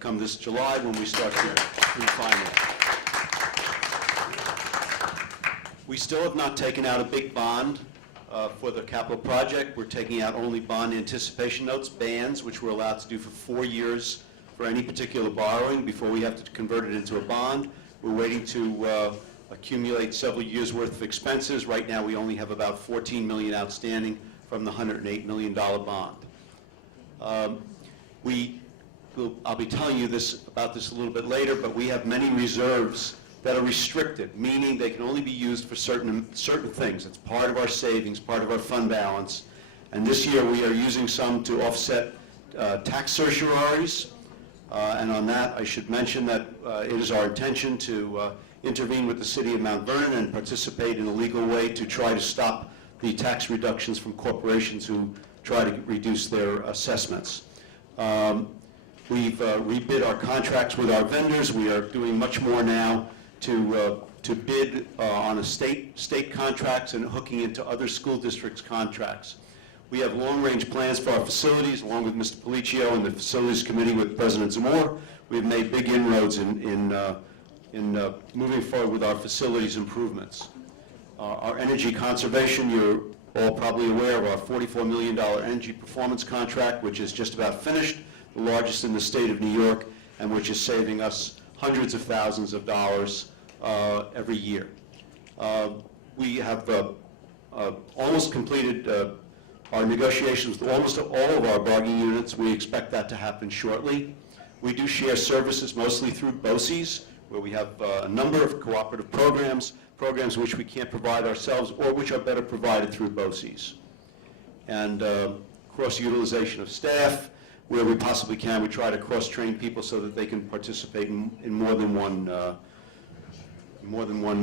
come this July when we start to refinance. We still have not taken out a big bond for the capital project. We're taking out only bond anticipation notes, bands, which we're allowed to do for 4 years for any particular borrowing before we have to convert it into a bond. We're waiting to accumulate several years' worth of expenses. Right now, we only have about $14 million outstanding from the $108 million bond. I'll be telling you about this a little bit later, but we have many reserves that are restricted, meaning they can only be used for certain things. It's part of our savings, part of our fund balance. And this year we are using some to offset tax certiorari's. And on that, I should mention that it is our intention to intervene with the city of Mount Vernon and participate in a legal way to try to stop the tax reductions from corporations who try to reduce their assessments. We've rebid our contracts with our vendors. We are doing much more now to bid on state contracts and hooking into other school districts' contracts. We have long-range plans for our facilities, along with Mr. Policio and the Facilities Committee with President Zamora. We've made big inroads in moving forward with our facilities improvements. Our energy conservation, you're all probably aware of our $44 million energy performance contract, which is just about finished, the largest in the state of New York, and which is saving us hundreds of thousands of dollars every year. We have almost completed our negotiations with almost all of our bargaining units. We expect that to happen shortly. We do share services mostly through BOCES, where we have a number of cooperative programs which we can't provide ourselves or which are better provided through BOCES. And cross-utilization of staff, where we possibly can, we try to cross-train people so that they can participate in more than one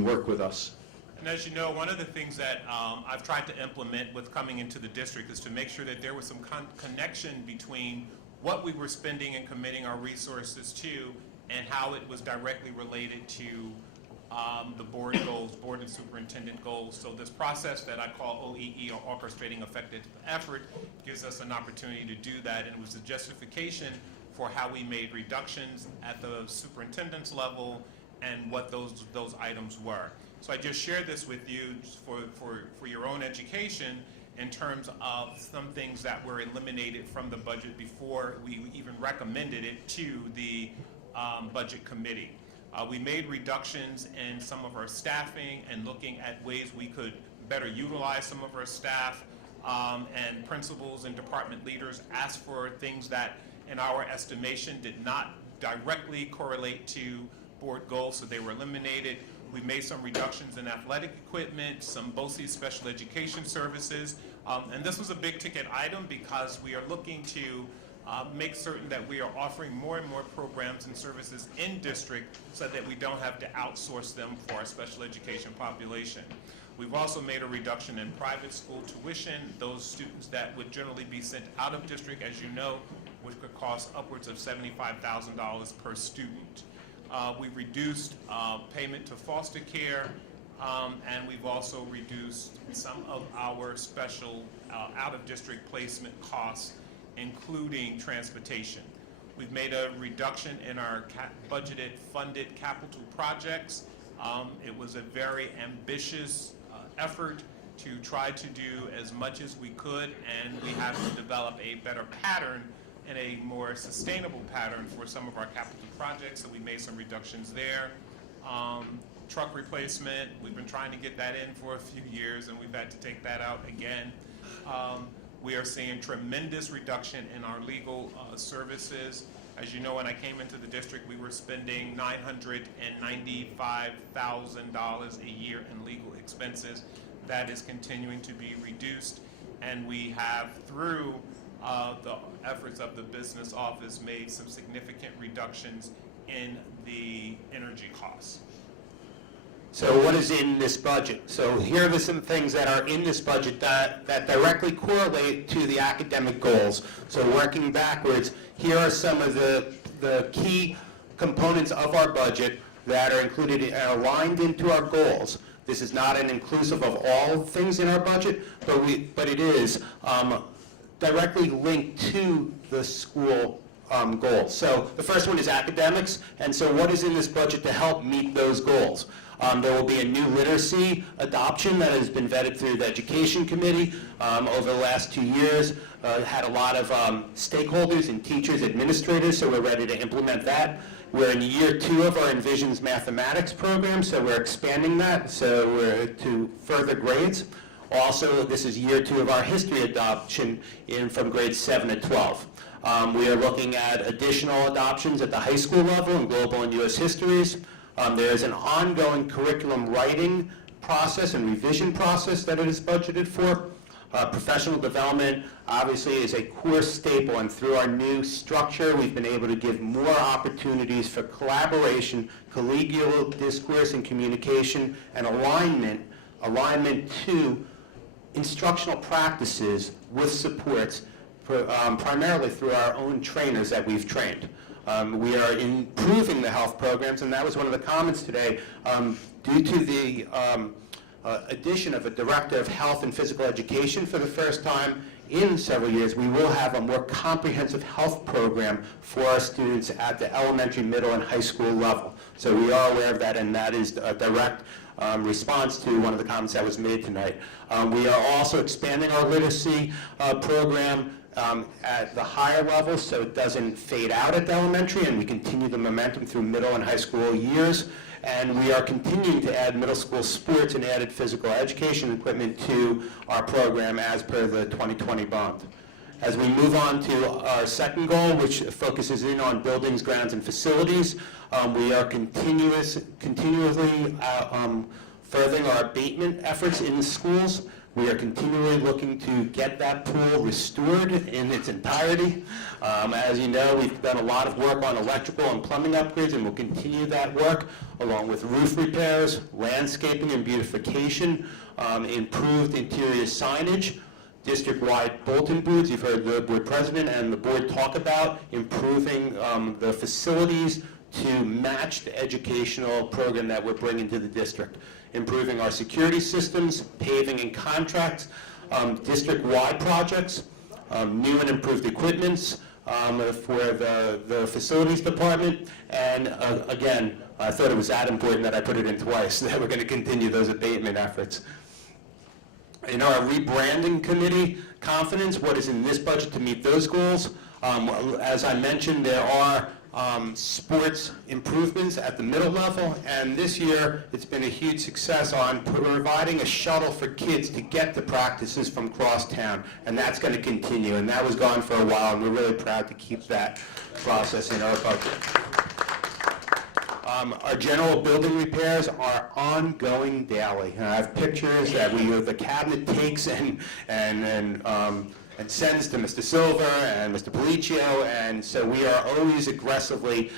work with us. And as you know, one of the things that I've tried to implement with coming into the district is to make sure that there was some connection between what we were spending and committing our resources to and how it was directly related to the board goals, board and superintendent goals. So this process that I call OEE, or Orchestrating Effective Effort, gives us an opportunity to do that, and it was the justification for how we made reductions at the superintendent's level and what those items were. So I just shared this with you for your own education in terms of some things that were eliminated from the budget before we even recommended it to the budget committee. We made reductions in some of our staffing and looking at ways we could better utilize some of our staff, and principals and department leaders asked for things that in our estimation did not directly correlate to board goals, so they were eliminated. We made some reductions in athletic equipment, some BOCES special education services, and this was a big ticket item because we are looking to make certain that we are offering more and more programs and services in district so that we don't have to outsource them for our special education population. We've also made a reduction in private school tuition. Those students that would generally be sent out of district, as you know, which could cost upwards of $75,000 per student. We reduced payment to foster care, and we've also reduced some of our special out-of-district placement costs, including transportation. We've made a reduction in our budgeted funded capital projects. It was a very ambitious effort to try to do as much as we could, and we have to develop a better pattern and a more sustainable pattern for some of our capital projects, so we made some reductions there. Truck replacement, we've been trying to get that in for a few years, and we've had to take that out again. We are seeing tremendous reduction in our legal services. As you know, when I came into the district, we were spending $995,000 a year in legal expenses. That is continuing to be reduced, and we have, through the efforts of the business office, made some significant reductions in the energy costs. So what is in this budget? So here are some things that are in this budget that directly correlate to the academic goals. So working backwards, here are some of the key components of our budget that are included and aligned into our goals. This is not an inclusive of all things in our budget, but it is directly linked to the school goals. So the first one is academics, and so what is in this budget to help meet those goals? There will be a new literacy adoption that has been vetted through the Education Committee over the last 2 years. Had a lot of stakeholders and teachers, administrators, so we're ready to implement that. We're in year 2 of our Envisions Mathematics program, so we're expanding that so we're to further grades. Also, this is year 2 of our history adoption from grades 7 to 12. We are looking at additional adoptions at the high school level in global and U.S. histories. There is an ongoing curriculum writing process and revision process that it is budgeted for. Professional development obviously is a core staple, and through our new structure, we've been able to give more opportunities for collaboration, collegial discourse and communication, and alignment to instructional practices with supports, primarily through our own trainers that we've trained. We are improving the health programs, and that was one of the comments today. Due to the addition of a director of health and physical education for the first time in several years, we will have a more comprehensive health program for our students at the elementary, middle, and high school level. So we are aware of that, and that is a direct response to one of the comments that was made tonight. We are also expanding our literacy program at the higher level so it doesn't fade out at the elementary, and we continue the momentum through middle and high school years. And we are continuing to add middle school sports and added physical education equipment to our program as per the 2020 bond. As we move on to our second goal, which focuses in on buildings, grounds, and facilities, we are continuously furthering our abatement efforts in schools. We are continually looking to get that pool restored in its entirety. As you know, we've done a lot of work on electrical and plumbing upgrades, and we'll continue that work, along with roof repairs, landscaping and beautification, improved interior signage, district-wide bulletin boards. You've heard the board president and the board talk about improving the facilities to match the educational program that we're bringing to the district. Improving our security systems, paving and contracts, district-wide projects, new and improved equipments for the facilities department, and again, I thought it was that important that I put it in twice, that we're going to continue those abatement efforts. In our rebranding committee, confidence, what is in this budget to meet those goals? As I mentioned, there are sports improvements at the middle level, and this year it's been a huge success on providing a shuttle for kids to get to practices from crosstown, and that's going to continue, and that was gone for a while, and we're really proud to keep that process in our budget. Our general building repairs are ongoing daily. I have pictures that the cabinet takes and sends to Mr. Silver and Mr. Policio, and so we are always aggressively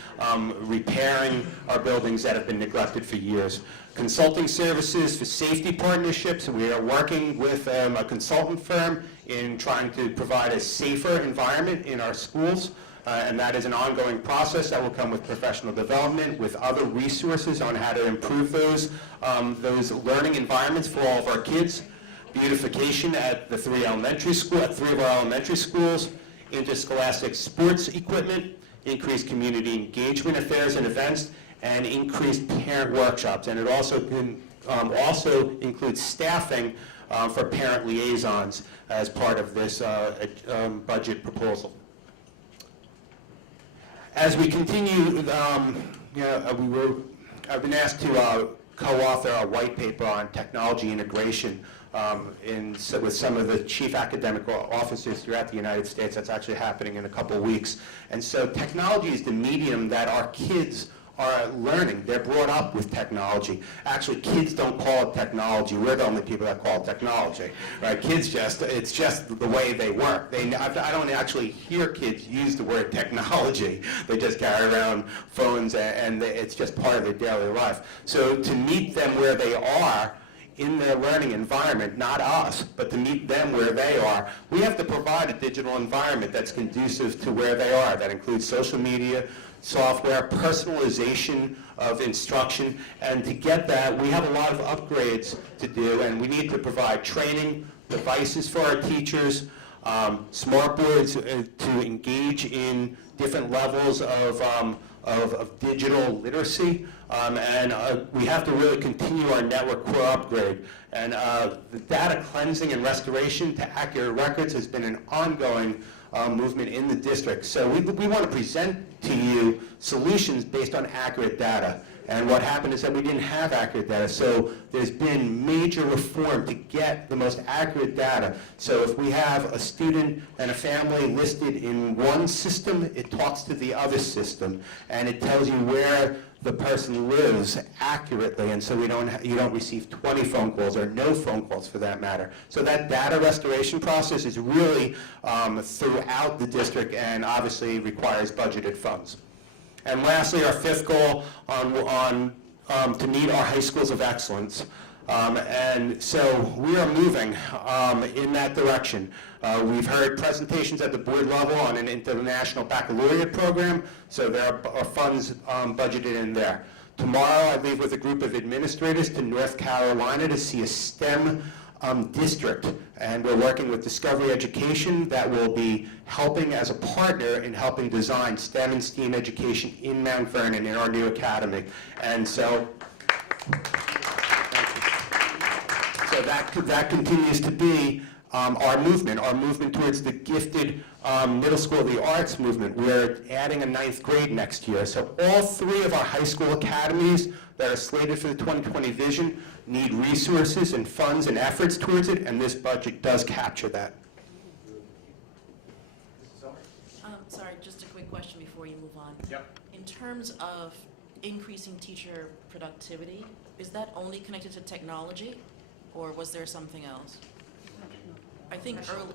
repairing our buildings that have been neglected for years. Consulting services for safety partnerships, we are working with a consultant firm in trying to provide a safer environment in our schools, and that is an ongoing process that will come with professional development, with other resources on how to improve those learning environments for all of our kids. Beautification at the three of our elementary schools, interscholastic sports equipment, increased community engagement affairs and events, and increased parent workshops. And it also includes staffing for parent liaisons as part of this budget proposal. As we continue, I've been asked to co-author a white paper on technology integration with some of the chief academic officers throughout the United States. That's actually happening in a couple of weeks. And so technology is the medium that our kids are learning. They're brought up with technology. Actually, kids don't call it technology. We're the only people that call it technology, right? Kids it's just the way they work. I don't actually hear kids use the word technology. They just carry around phones, and it's just part of their daily life. So to meet them where they are in their learning environment, not us, but to meet them where they are, we have to provide a digital environment that's conducive to where they are. That includes social media, software, personalization of instruction, and to get that, we have a lot of upgrades to do, and we need to provide training, devices for our teachers, smart boards to engage in different levels of digital literacy, and we have to really continue our network core upgrade. And the data cleansing and restoration to accurate records has been an ongoing movement in the district. So we want to present to you solutions based on accurate data. And what happened is that we didn't have accurate data. So there's been major reform to get the most accurate data. So if we have a student and a family listed in one system, it talks to the other system, and it tells you where the person lives accurately, and so you don't receive 20 phone calls or no phone calls for that matter. So that data restoration process is really throughout the district and obviously requires budgeted funds. And lastly, our fifth goal to meet our high schools of excellence. And so we are moving in that direction. We've heard presentations at the board level on an international baccalaureate program, so there are funds budgeted in there. Tomorrow, I leave with a group of administrators to North Carolina to see a STEM district, and we're working with Discovery Education that will be helping as a partner in helping design STEM and STEAM education in Mount Vernon in our new academy. And so that continues to be our movement towards the gifted middle school of the arts movement. We're adding a 9th grade next year. So all 3 of our high school academies that are slated for the 2020 vision need resources and funds and efforts towards it, and this budget does capture that. Sorry, just a quick question before you move on. Yep. In terms of increasing teacher productivity, is that only connected to technology, or was there something else? I think early.